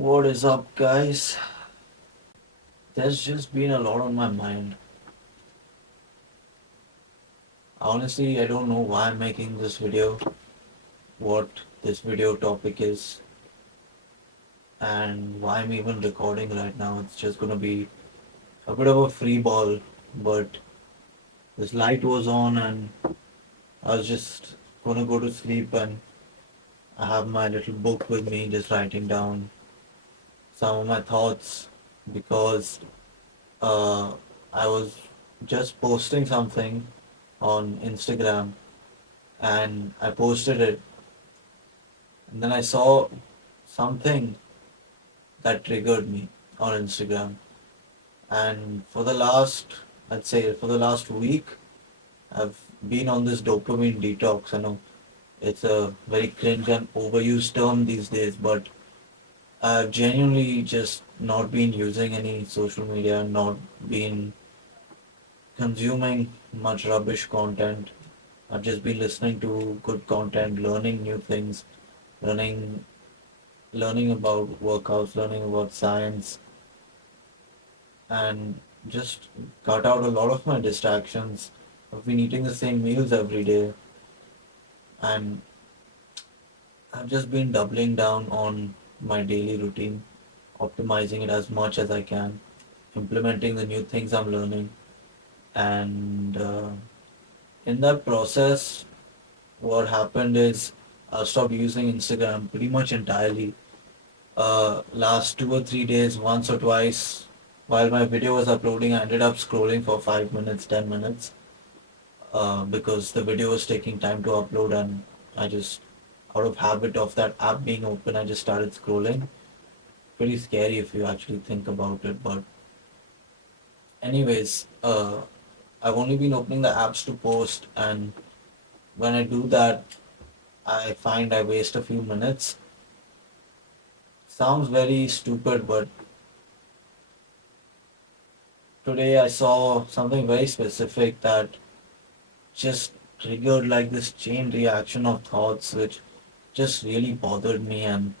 What is up, guys? There's just been a lot on my mind. Honestly, I don't know why I'm making this video, what this video topic is, and why I'm even recording right now. It's just gonna be a bit of a free ball, but this light was on and I was just gonna go to sleep and I have my little book with me, just writing down some of my thoughts because uh, I was just posting something on Instagram and I posted it. And then I saw something that triggered me on Instagram. And I'd say for the last week, I've been on this dopamine detox. I know it's a very cringe and overused term these days, but I've genuinely just not been using any social media, not been consuming much rubbish content. I've just been listening to good content, learning new things, learning learning about workouts, learning about science, and just cut out a lot of my distractions. I've been eating the same meals every day, and I've just been doubling down on my daily routine, optimizing it as much as I can, implementing the new things I'm learning, and in that process, what happened is I stopped using Instagram pretty much entirely. Last 2 or 3 days, once or twice, while my video was uploading, I ended up scrolling for 5 minutes, 10 minutes, because the video was taking time to upload, and I just, out of habit of that app being open, I just started scrolling. Pretty scary if you actually think about it. But anyways, I've only been opening the apps to post, and when I do that, I find I waste a few minutes. Sounds very stupid, but today I saw something very specific that just triggered like this chain reaction of thoughts, which just really bothered me. And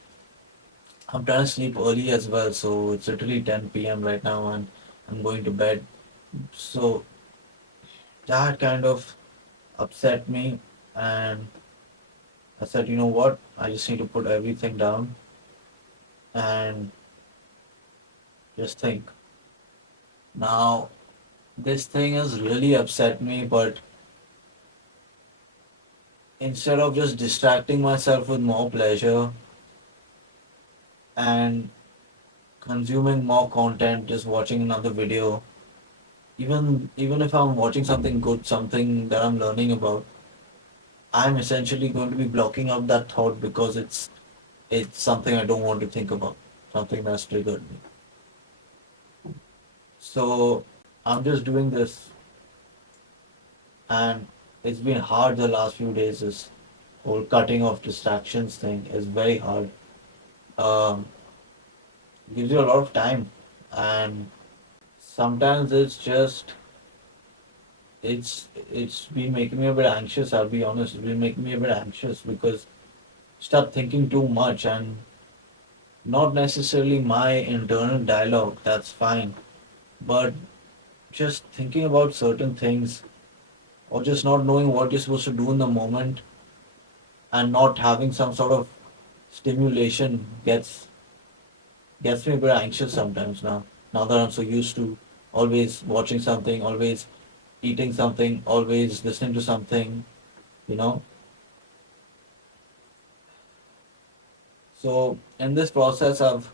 I'm trying to sleep early as well, so it's literally 10 p.m. right now, and I'm going to bed. So that kind of upset me, and I said, you know what? I just need to put everything down and just think. Now, this thing has really upset me, but instead of just distracting myself with more pleasure and consuming more content, just watching another video, even if I'm watching something good, something that I'm learning about, I'm essentially going to be blocking out that thought because it's something I don't want to think about, something that's triggered me. So I'm just doing this, and it's been hard the last few days. This whole cutting off distractions thing is very hard. Um, Gives you a lot of time, and sometimes it's been making me a bit anxious. I'll be honest, it's been making me a bit anxious because start thinking too much, and not necessarily my internal dialogue, that's fine, but just thinking about certain things or just not knowing what you're supposed to do in the moment and not having some sort of stimulation gets me a bit anxious sometimes now. Now that I'm so used to always watching something, always eating something, always listening to something, you know. So in this process, I've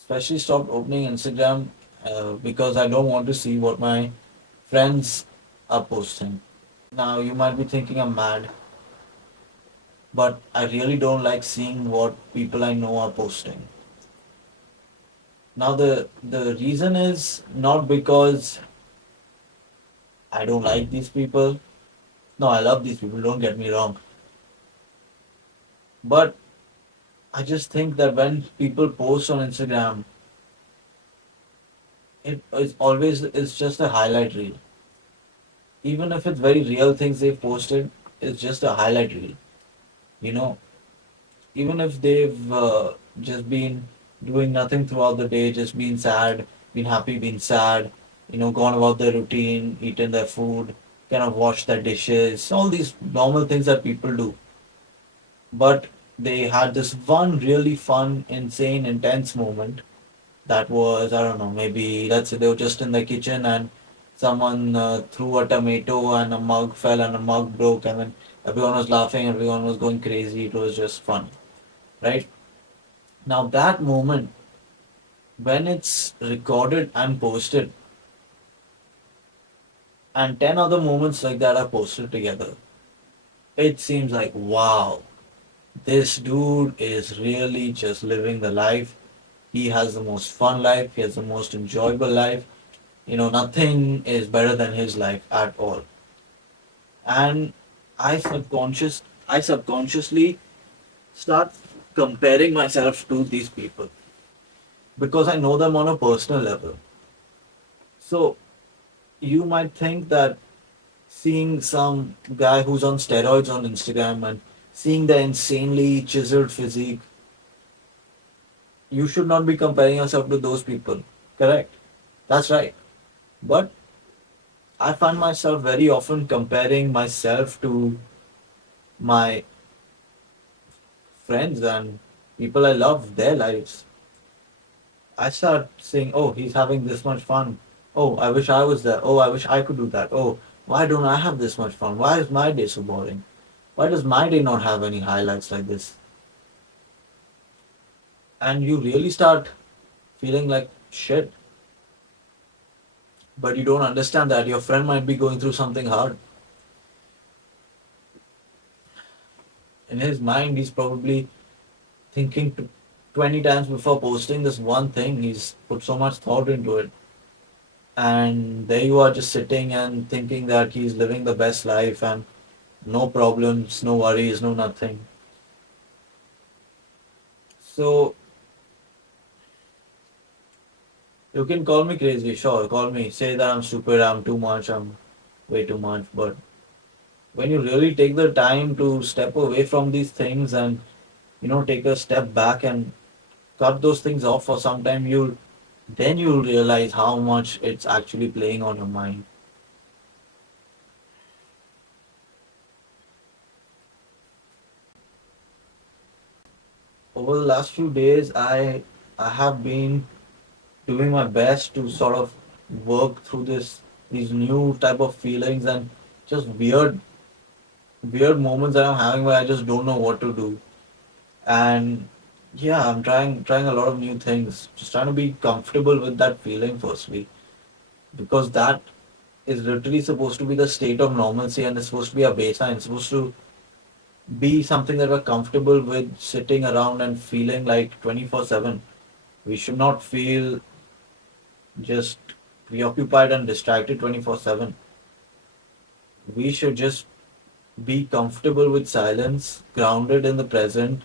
especially stopped opening Instagram because I don't want to see what my friends are posting. Now you might be thinking I'm mad, but I really don't like seeing what people I know are posting. Now the reason is not because I don't like these people. No, I love these people, don't get me wrong. But I just think that when people post on Instagram, it's just a highlight reel. Even if it's very real things they've posted, it's just a highlight reel. You know, even if they've just been doing nothing throughout the day, just being sad, being happy, being sad, gone about their routine, eating their food, kind of wash their dishes, all these normal things that people do. But they had this one really fun, insane, intense moment that was, I don't know, maybe let's say they were just in the kitchen and someone threw a tomato and a mug fell and a mug broke, and then everyone was laughing, everyone was going crazy. It was just fun, right? Now, that moment, when it's recorded and posted, and 10 other moments like that are posted together, it seems like, wow, this dude is really just living the life. He has the most fun life, he has the most enjoyable life. Nothing is better than his life at all. And I subconsciously start comparing myself to these people because I know them on a personal level. So you might think that seeing some guy who's on steroids on Instagram and seeing the insanely chiseled physique, you should not be comparing yourself to those people. Correct. That's right. But I find myself very often comparing myself to my friends and people I love, their lives. I start saying, oh, he's having this much fun. Oh, I wish I was there. Oh, I wish I could do that. Oh, why don't I have this much fun? Why is my day so boring? Why does my day not have any highlights like this? And you really start feeling like shit, but you don't understand that your friend might be going through something hard. In his mind, he's probably thinking 20 times before posting this one thing. He's put so much thought into it. And there you are just sitting and thinking that he's living the best life and no problems, no worries, no nothing. So you can call me crazy, sure, call me, say that I'm stupid, I'm too much, I'm way too much. But when you really take the time to step away from these things and take a step back and cut those things off for some time, you'll realize how much it's actually playing on your mind. Over the last few days, I have been doing my best to sort of work through these new type of feelings and just weird moments that I'm having where I just don't know what to do. And yeah, I'm trying a lot of new things. Just trying to be comfortable with that feeling firstly. Because that is literally supposed to be the state of normalcy and it's supposed to be a baseline. It's supposed to be something that we're comfortable with sitting around and feeling like 24/7. We should not feel just preoccupied and distracted 24/7. We should just be comfortable with silence, grounded in the present,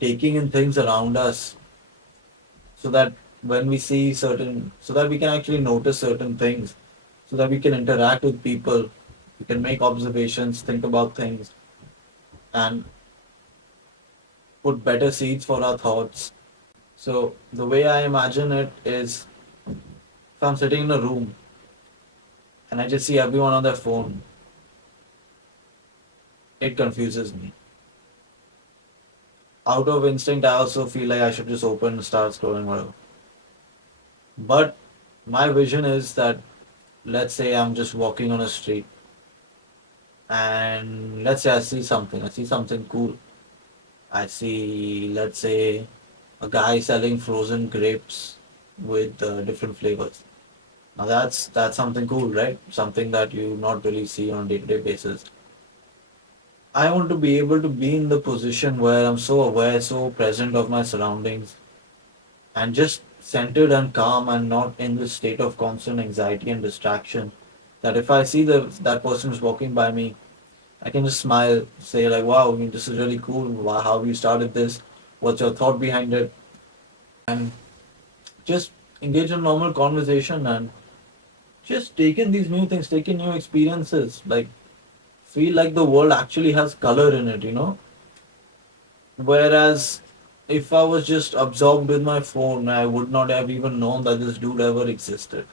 taking in things around us so that when we see certain, so that we can actually notice certain things, so that we can interact with people, we can make observations, think about things, and put better seeds for our thoughts. So the way I imagine it is if I'm sitting in a room and I just see everyone on their phone, it confuses me. Out of instinct, I also feel like I should just open and start scrolling whatever. But my vision is that let's say I'm just walking on a street and let's say I see something cool. I see, let's say, a guy selling frozen grapes with different flavors. Now that's something cool, right? Something that you not really see on a day-to-day basis. I want to be able to be in the position where I'm so aware, so present of my surroundings, and just centered and calm and not in this state of constant anxiety and distraction. That if I see that person is walking by me, I can just smile, say like, "Wow, I mean, this is really cool. Wow, how you started this? What's your thought behind it?" And just engage in normal conversation and just take in these new things, take in new experiences. Like feel like the world actually has color in it. Whereas if I was just absorbed with my phone, I would not have even known that this dude ever existed.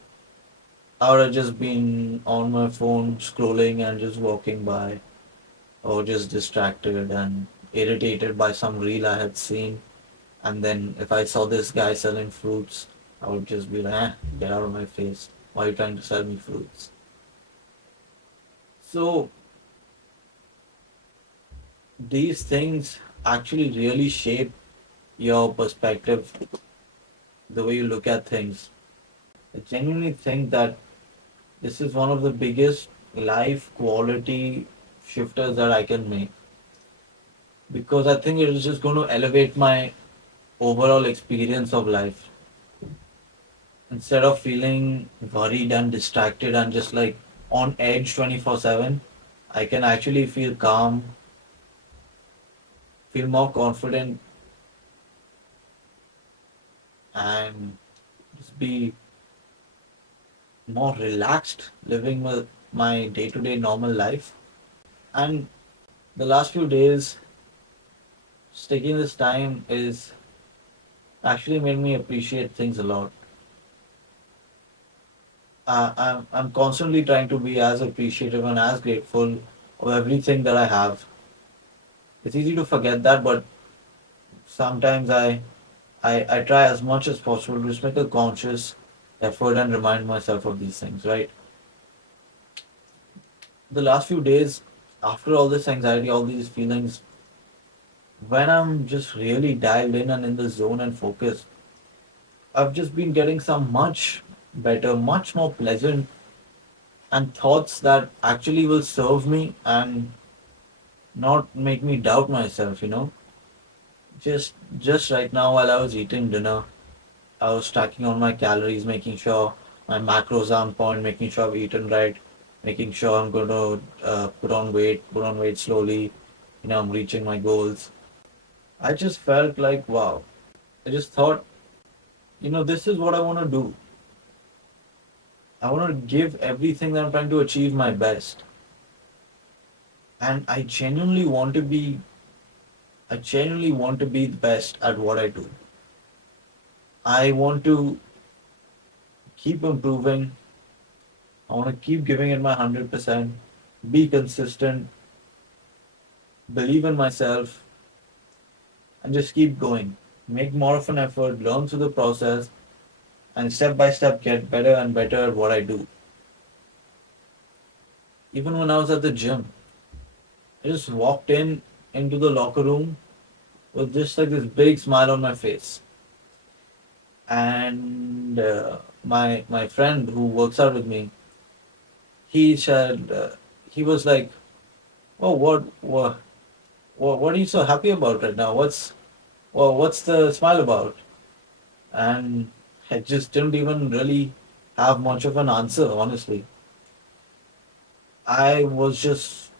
I would have just been on my phone scrolling and just walking by, or just distracted and irritated by some reel I had seen. And then if I saw this guy selling fruits, I would just be like, get out of my face. Why are you trying to sell me fruits? So these things actually really shape your perspective, the way you look at things. I genuinely think that this is one of the biggest life quality shifters that I can make, because I think it is just going to elevate my overall experience of life. Instead of feeling worried and distracted and just like on edge 24/7, I can actually feel calm, feel more confident, and just be more relaxed living with my day to day normal life. And the last few days, just taking this time is actually made me appreciate things a lot. I'm constantly trying to be as appreciative and as grateful of everything that I have. It's easy to forget that, but sometimes I try as much as possible to just make a conscious effort and remind myself of these things, right? The last few days, after all this anxiety, all these feelings, when I'm just really dialed in and in the zone and focused, I've just been getting some much better, much more pleasant and thoughts that actually will serve me and not make me doubt myself. Just right now while I was eating dinner, I was tracking all my calories, making sure my macros are on point, making sure I've eaten right, making sure I'm going to put on weight slowly. I'm reaching my goals. I just felt like, wow. I just thought, this is what I want to do. I want to give everything that I'm trying to achieve my best. And I genuinely want to be the best at what I do. I want to keep improving. I want to keep giving it my 100%, be consistent, believe in myself, and just keep going. Make more of an effort, learn through the process, and step by step get better and better at what I do. Even when I was at the gym, I just walked into the locker room with just like this big smile on my face. And my friend who works out with me, he said he was like, "Oh, what are you so happy about right now? What's the smile about?" And I just didn't even really have much of an answer, honestly. I was just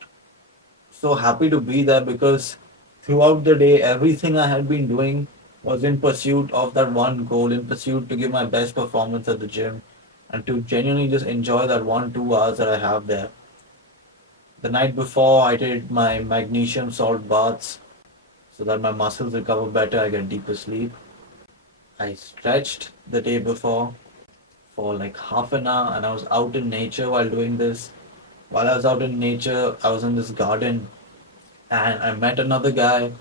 so happy to be there because throughout the day, everything I had been doing was in pursuit of that one goal, in pursuit to give my best performance at the gym and to genuinely just enjoy that 1, 2 hours that I have there. The night before, I did my magnesium salt baths so that my muscles recover better, I get deeper sleep. I stretched the day before for like half an hour and I was out in nature while doing this. While I was out in nature, I was in this garden and I met another guy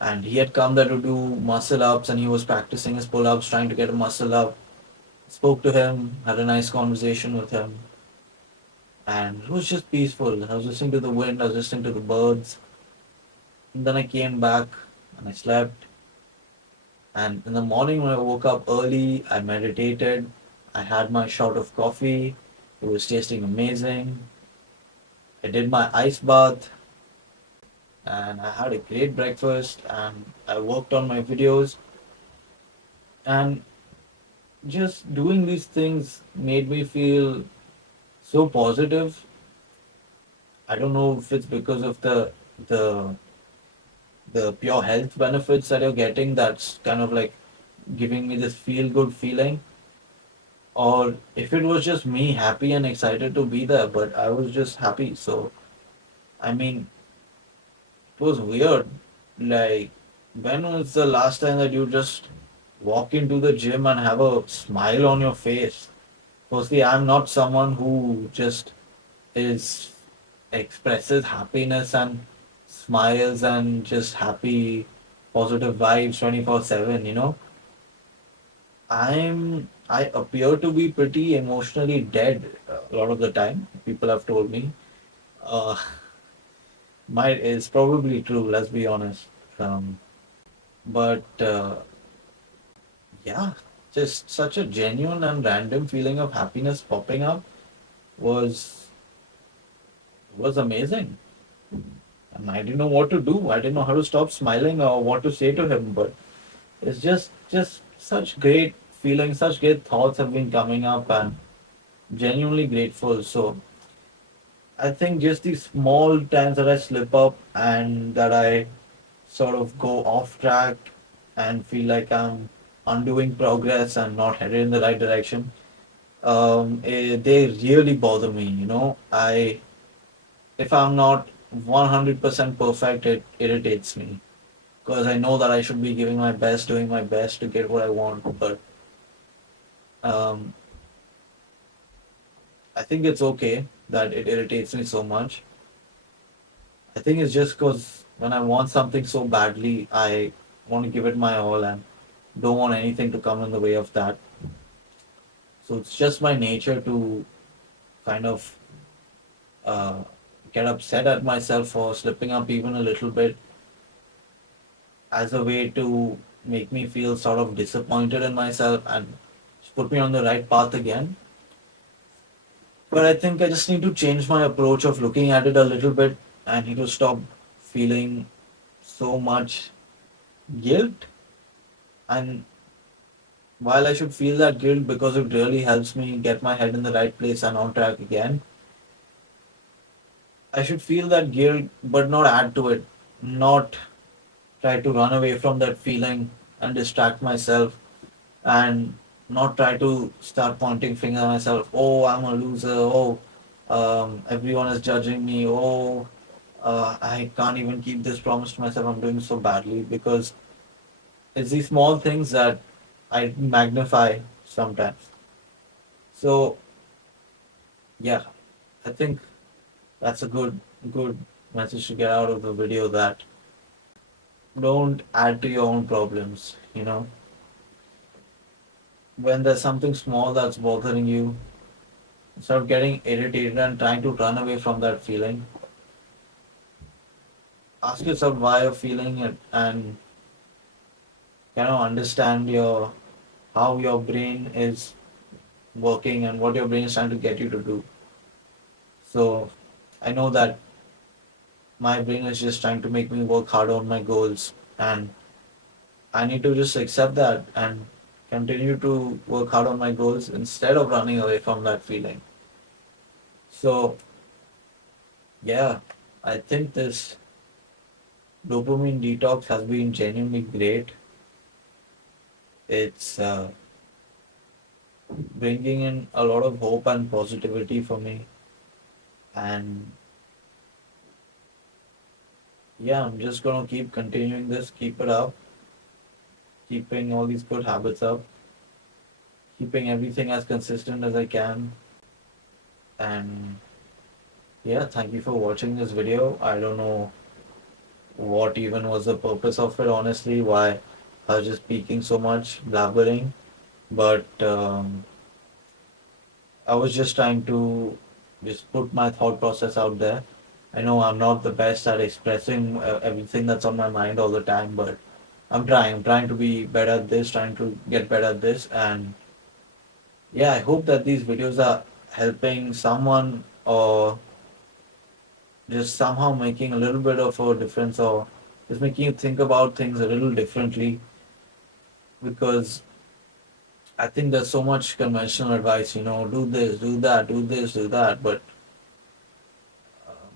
and he had come there to do muscle ups and he was practicing his pull ups, trying to get a muscle up. Spoke to him, had a nice conversation with him, and it was just peaceful. I was listening to the wind, I was listening to the birds. And then I came back and I slept. And in the morning, when I woke up early, I meditated. I had my shot of coffee. It was tasting amazing. I did my ice bath and I had a great breakfast and I worked on my videos. And just doing these things made me feel so positive. I don't know if it's because of the the pure health benefits that you're getting that's kind of like giving me this feel good feeling, or if it was just me happy and excited to be there, but I was just happy. So, I mean, it was weird. Like, when was the last time that you just walk into the gym and have a smile on your face? Firstly, I'm not someone who just is expresses happiness and smiles and just happy, positive vibes 24/7, you know. I appear to be pretty emotionally dead a lot of the time. People have told me. Uh, might is probably true. Let's be honest. Um, but yeah, just such a genuine and random feeling of happiness popping up was was amazing. And I didn't know what to do. I didn't know how to stop smiling or what to say to him. But it's just such great feelings, such great thoughts have been coming up, and genuinely grateful. So I think just these small times that I slip up and that I sort of go off track and feel like I'm undoing progress and not headed in the right direction, they really bother me. You know, if I'm not 100% perfect, it irritates me because I know that I should be giving my best, doing my best to get what I want. But um, I think it's okay that it irritates me so much. I think it's just because when I want something so badly, I want to give it my all and don't want anything to come in the way of that. So it's just my nature to kind of uh, get upset at myself for slipping up even a little bit as a way to make me feel sort of disappointed in myself and put me on the right path again. But I think I just need to change my approach of looking at it a little bit. I need to stop feeling so much guilt. And while I should feel that guilt because it really helps me get my head in the right place and on track again, I should feel that guilt but not add to it. Not try to run away from that feeling and distract myself and not try to start pointing finger at myself. Oh, I'm a loser. Oh, everyone is judging me. Oh, I can't even keep this promise to myself. I'm doing so badly because it's these small things that I magnify sometimes. So yeah, I think that's a good message to get out of the video that don't add to your own problems. You know, when there's something small that's bothering you, instead of getting irritated and trying to run away from that feeling, ask yourself why you're feeling it and kind of understand your how your brain is working and what your brain is trying to get you to do. So I know that my brain is just trying to make me work harder on my goals and I need to just accept that and continue to work hard on my goals instead of running away from that feeling. So yeah, I think this dopamine detox has been genuinely great. It's bringing in a lot of hope and positivity for me. And yeah, I'm just gonna keep continuing this, keep it up, keeping all these good habits up, keeping everything as consistent as I can. And yeah, thank you for watching this video. I don't know what even was the purpose of it, honestly, why I was just speaking so much, blabbering. But I was just trying to just put my thought process out there. I know I'm not the best at expressing everything that's on my mind all the time, but I'm trying. I'm trying to be better at this, trying to get better at this. And yeah, I hope that these videos are helping someone or just somehow making a little bit of a difference or just making you think about things a little differently because I think there's so much conventional advice, you know, do this, do that, do this, do that, but uh,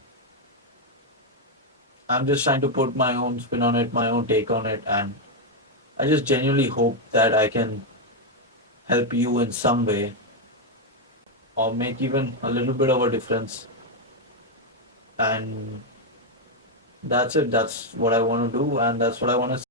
I'm just trying to put my own spin on it, my own take on it, and I just genuinely hope that I can help you in some way or make even a little bit of a difference. And that's it. That's what I want to do, and that's what I want to